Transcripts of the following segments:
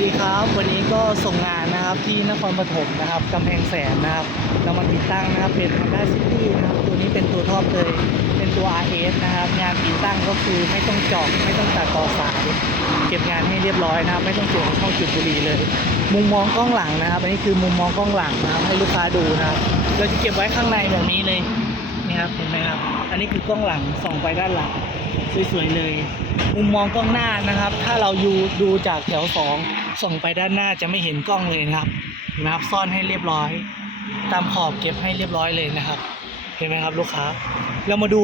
ดีครับ วันนี้ก็ส่งงานนะครับที่นครปฐมนะครับกำแพงแสนนะครับเรามาติดตั้งนะครับเป็น Honda City นะครับ ตัวนี้เป็นตัวท็อเลยเป็นตัว RS นะครับ งานติดตั้งก็คือไม่ต้องจาะไม่ต้องตัดต่อสายเก็บงานให้เรียบร้อยนะครับ ไม่ต้องเสียช่องจุดบุหรี่เลย มุมมองกล้องหลังนะครับ อันนี้คือมุมมองกล้องหลังนะครับ ให้ลูกค้าดูนะครับเราจะเก็บไว้ข้างในแบบนี้เลยนี่ครับเห็นไหมครับ อันนี้คือกล้องหลังส่องไปด้านหลัง สวยๆเลย มุมมองกล้องหน้านะครับ ถ้าเราอยู่ดูจากแถวสองส่งไปด้านหน้าจะไม่เห็นกล้องเลยนะครับเห็นไหมครับซ่อนให้เรียบร้อย ตามขอบเก็บให้เรียบร้อยเลยนะครับ เห็นไหมครับลูกค้า เรามาดู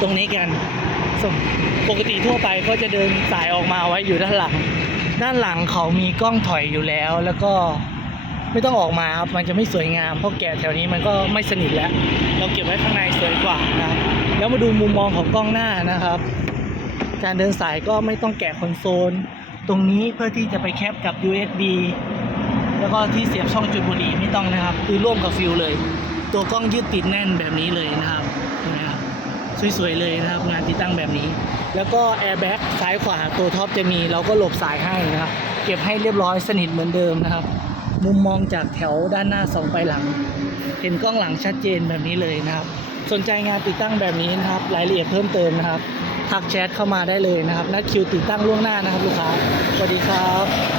ตรงนี้กันสมปกติทั่วไปก็จะเดินสายออกมาไว้อยู่ด้านหลัง ด้านหลังเขามีกล้องถอยอยู่แล้วแล้วก็ ไม่ต้องออกมาครับมันจะไม่สวยงามเพราะแกะแถวนี้มันก็ไม่สนิทแล้ว เราเก็บไว้ข้างในสวยกว่านะครับแล้วมาดูมุมมองของกล้องหน้านะครับ การเดินสายก็ไม่ต้องแกะคอนโซล ตรงนี้เพื่อที่จะไปแคปกับ USB แล้วก็ที่เสียบช่องจุดบุหรี่ไม่ต้องนะครับ คือร่วมกับฟิวเลย ตัวกล้องยืดติดแน่นแบบนี้เลยนะครับนะครับสวยๆเลยนะครับ งานติดตั้งแบบนี้ แล้วก็แอร์แบ็กซ้ายขวาตัวท็อปจะมีเราก็หลบสายให้นะครับ เก็บให้เรียบร้อยสนิทเหมือนเดิมนะครับ มุมมองจากแถวด้านหน้าส่องไปหลัง เห็นกล้องหลังชัดเจนแบบนี้เลยนะครับ สนใจงานติดตั้งแบบนี้นะครับ รายละเอียดเพิ่มเติมนะครับ ทักแชทเข้ามาได้เลยนะครับ นัดคิวติดตั้งล่วงหน้านะครับลูกค้า สวัสดีครับ